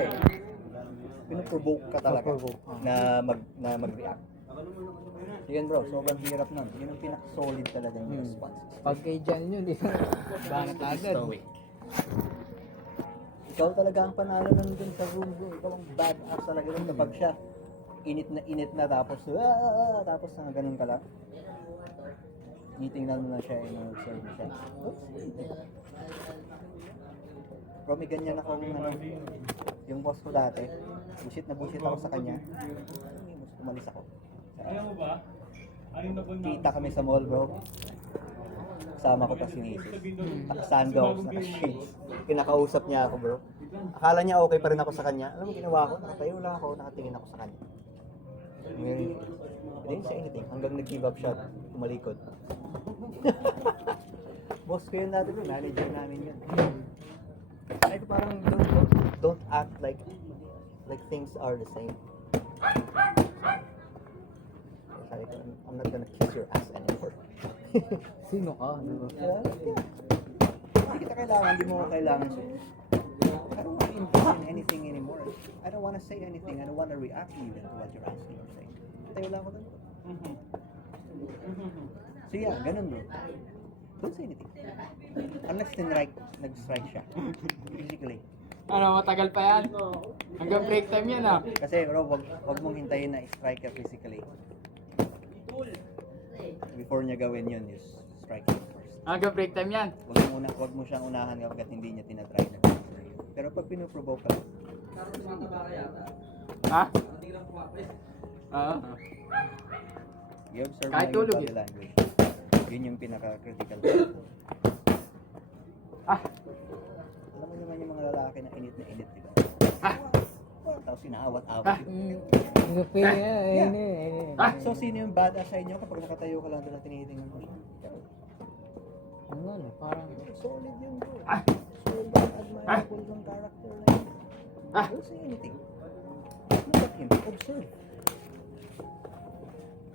eh. Pinuprovoke ka talaga na mag-react. So yan bro, sobrang hirap nun. Yun ang pinaka-solid talaga yung responses. Pag kay Jan yun, banat agad. Ikaw talaga ang panalo nun dun sa room bro. Ikaw ang badass talaga dun kapag siya init na tapos tapos na ganun ka lang. Titingnan mo lang siya and observe mo siya. Bro, may ganyan ako yung boss ko dati. Bullshit ako sa kanya. Umalis ako. Ayaw mo ba? Kita kami sa mall bro. Kasama ko pa si Mrs. Naka-sandals, naka-shades. Pinakausap niya ako bro. Akala niya okay pa rin ako sa kanya. Alam mo ginawa ko? Nakatayo lang ako, nakatingin ako sa kanya. Hindi siya anything. Hanggang nag-give up siya, tumalikod. Boss ko yun natin bro, manager namin yun. Ay, parang don't act like things are the same. Sabi ko, I'm not gonna kiss your ass anymore. Sino ka? Diba? Hindi mo kailangan siya. I don't want to invest in anything anymore. I don't want to say anything. I don't want to react even to what you're asking or saying. Tayo lang ako doon. So yeah, ganun bro. Don't say anything. Unless nag-strike siya. Physically. Ano, matagal pa yan? Hanggang break time yan ah. Kasi bro, wag mong hintayin na i-strike ka physically. Before niya gawin yun, is strike him first. Hanggang break time yan? Wag mo siyang unahan kapag hindi niya tinatry na. Pero pag pinuprovoke ka, ha? you observe Kahit na yung tulog body eh. language. Yun yung pinaka-critical. Alam mo naman yung mga lalaki na init, di ba? Tapos sinaawat-awat yun. So sino yung badass sa inyo kapag nakatayo ka lang doon at tinitingnan mo siya? Ano, parang Solid yun bro. Solid, admirable yung character na yun. Don't say anything. Look at him, observe.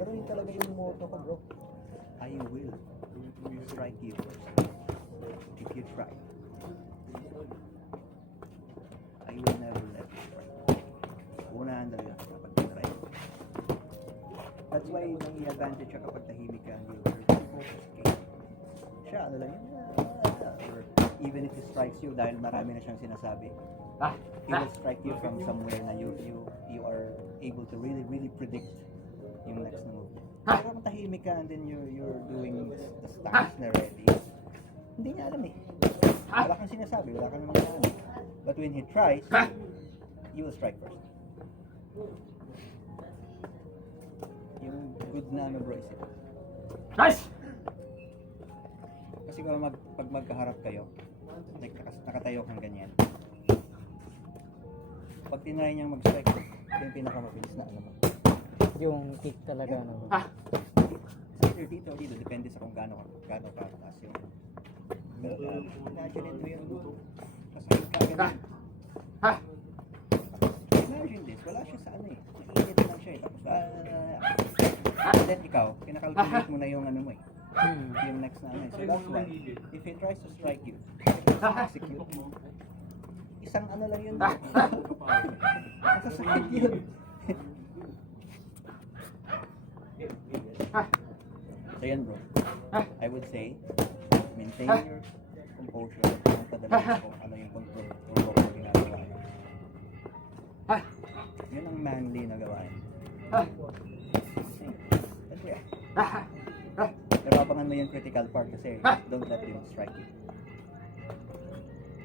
Pero yun talaga yung motto ko bro. I will strike you first. If you try, I will never let you try. Unahan talaga kapag try. That's why may advantage siya kapag tahimik ka, hindi focus game. Siya, ano lang yun, or even if he strikes you, dahil marami na siyang sinasabi, he will strike you from somewhere na you are able to really predict yung next na move niya. Pero kung tahimik ka and then you're doing the stance na ready, hindi niya alam eh. Wala kang sinasabi, wala kang naman alam. But when he tries, you will strike first. Yung good na ano bro is ito. nice! Kasi kung pag magkaharap kayo, like nakatayo kang ganyan, pag tinry niyang mag-strike, ito yung pinakamabilis na ano mo. Yung kick talaga ano. Either dito o dito, depende sa kung gaano kataas yung. Pero imagine mo yung kasakit ka ganyan. Imagine this, wala siya sa ano eh. Mainit lang siya eh. Tapos then ikaw, kinakalculate mo na yung ano mo eh. Yung next na ano eh. So that's why, if he tries to strike you, execute mo. Isang ano lang yun. Masasakit yun. So yan bro, I would say, maintain your composure. Ang padala kung ano yung control na ginagawa niyo. Yun ang manly na gawain. That's it. Pero abangan mo yung critical part kasi don't let him strike you.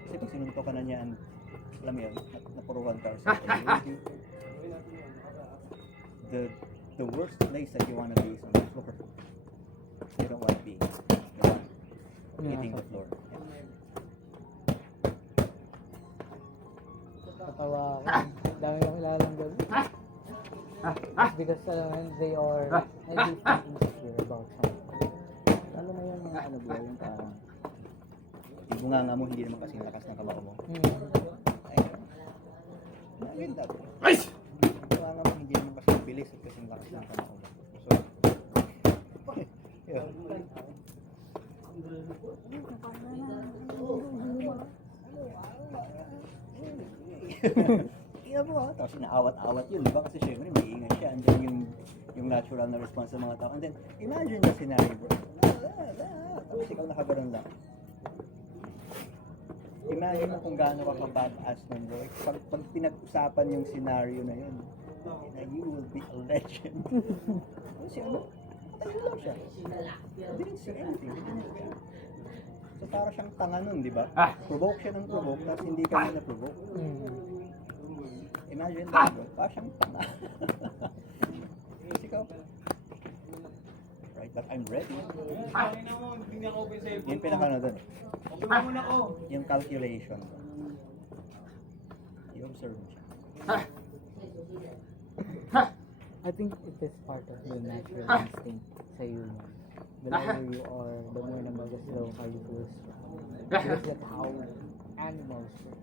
Kasi pag sinuntok ka na niya, alam mo yun, napuruhan ka or something, the worst place that you want to be is on the floor. You don't want to be the one hitting the floor. Katawa ako. Dami yung ilalang gabi. Because they are maybe insecure about something. Alam mo yan mga ano bro, yung parang yung bunganga mo hindi naman kasing lakas ng kamao mo. Ayun. Maganda bro. Yung bunganga mo hindi naman kasing bilis at kasing lakas ng kamao mo. So, yun. Tingnan mo tapos inaawat-awat yun, di ba? Kasi syempre may ingay siya, and then yung natural na response ng mga tao. And then, imagine the scenario, bro. Tapos ikaw nakagaroon lang. Imagine mo kung gaano ka ka-badass nun, bro. Pag pinag-usapan yung scenario na yun, you will be a legend. Kasi patayo lang siya. Didn't see anything. Didn't react. So para siyang tanga nun, di ba? Provoke siya ng provoke, tapos hindi kami na-provoke. Imagine that, bro. Para siyang tanga. Kasi ikaw, right, but I'm ready. Yung pinakano dun eh. Yung calculation. I-observe mo siya. I think it is part of the natural instinct sa human. The lower you are, the more na mag-slow ka you feel strong. Because that's how animals work.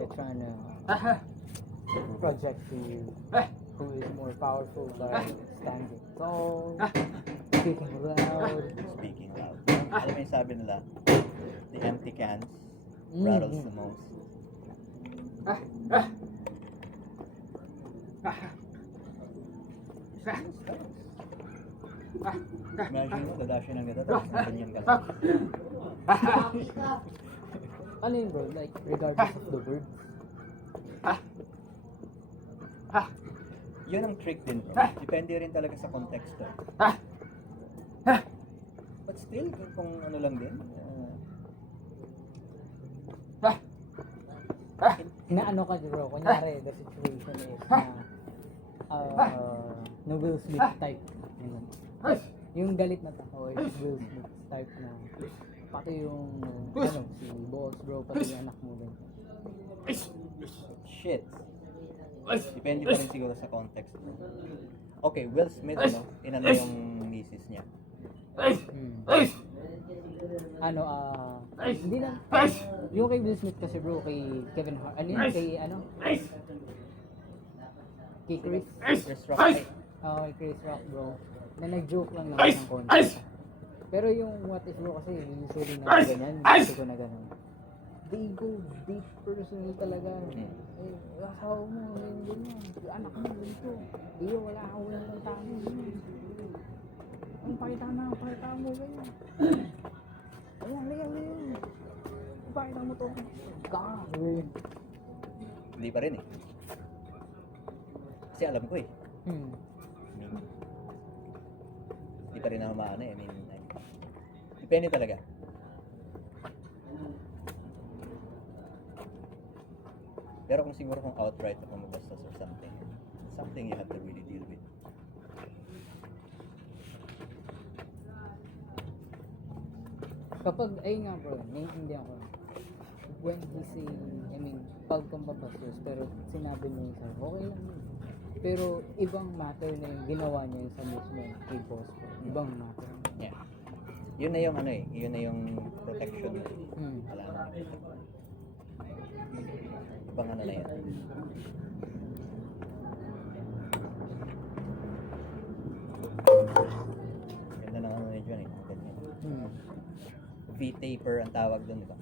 They're trying to project to you who is more powerful by standing tall, speaking loud. Speaking loud. Alam mo yung sabi nila, the empty cans rattles the most. Imagine mo, dadashin ang ganda, tapos ganyan ka lang. Ano yun bro, like regardless of the words. Yun ang trick din, bro. Depende rin talaga sa konteksto. But still, kung ano lang din, Inaano ka bro, kunyari the situation is na Will Smith type. Yun. Yung galit na tao is Will Smith type na pati yung si boss bro, pati yung anak mo din. shit. Depende pa rin siguro sa context. Okay, Will Smith, ano? Inano yung misis niya. Hindi na. Yung kay Will Smith kasi bro, kay Kevin Hart, kay kay Chris. Chris Rock, ay, Kay Chris Rock bro, na nag-joke lang naman ng konti. Pero yung what if bro kasi usually na ganyan, gusto ko na ganun. They go deep personal talaga. Asawa mo, ganyan. Anak mo, ganito. Iyo, wala ng tama. Ang pakita mo, ganyan. Ayan. Pakita mo to. hindi pa rin eh. Kasi alam ko eh. I mean, hindi pa rin ako maano eh. I mean, depende talaga. Pero kung siguro kung outright na pumabastos or something you have to really deal with. Kapag, ayun nga bro, naiintindihan ko. When he say, I mean, pag pambabastos, pero sinabi mo yung sa'yo, okay lang yun. Pero ibang matter na yung ginawa niya yung sa mismo kay boss bro. Ibang matter. Yeah. Yun na yung ano eh, yun na yung protection. Wala na. Ibang ano na yan. Ganda ng ano na yun eh. Ganyan. V-taper ang tawag doon, di ba?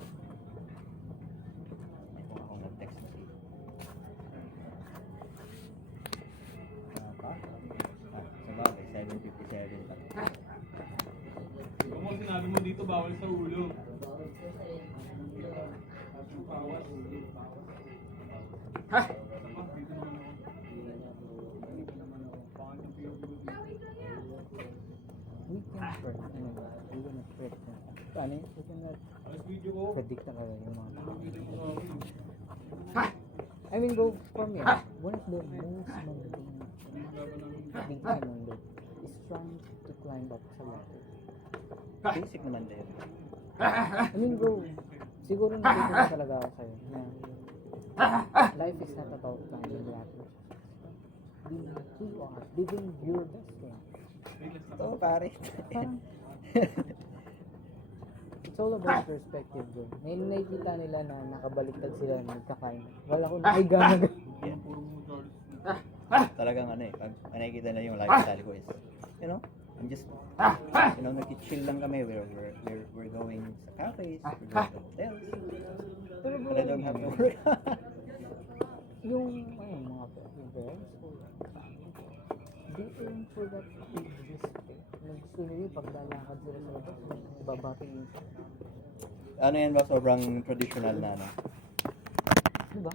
Ay, kung ako nag-text na siya. Sa bagay, 7:57 pa. Kung mo sinabi mo dito, bawal sa ulo. Ha? We can predict. Ano yun? We cannot predict na kayo yung mga tao. I mean, go for me. One of the most mundane things sa mundo is trying to climb up sa ladder. Basic naman din. I mean, bro, siguro nakita na talaga ako sa'yo na life is not about climbing ladders. Being who you are, living your best life. Oo, pare. Parang, it's all about perspective, bro. Ngayon nakikita nila na nakabaliktad sila na nagkakain. Wala ko nakiga na Talagang ano eh, pag nakikita na yung lifestyle ko is, you know, I'm just, nag-chill lang kami. We're going sa cafes, we're going to hotels. Pero bro, But I don't have to work. yung mga parents or family, they earn for that big respect. Gusto nila yung paglalakad sila sa labas, babating yung, Ano yan ba, sobrang traditional na, no? di ba?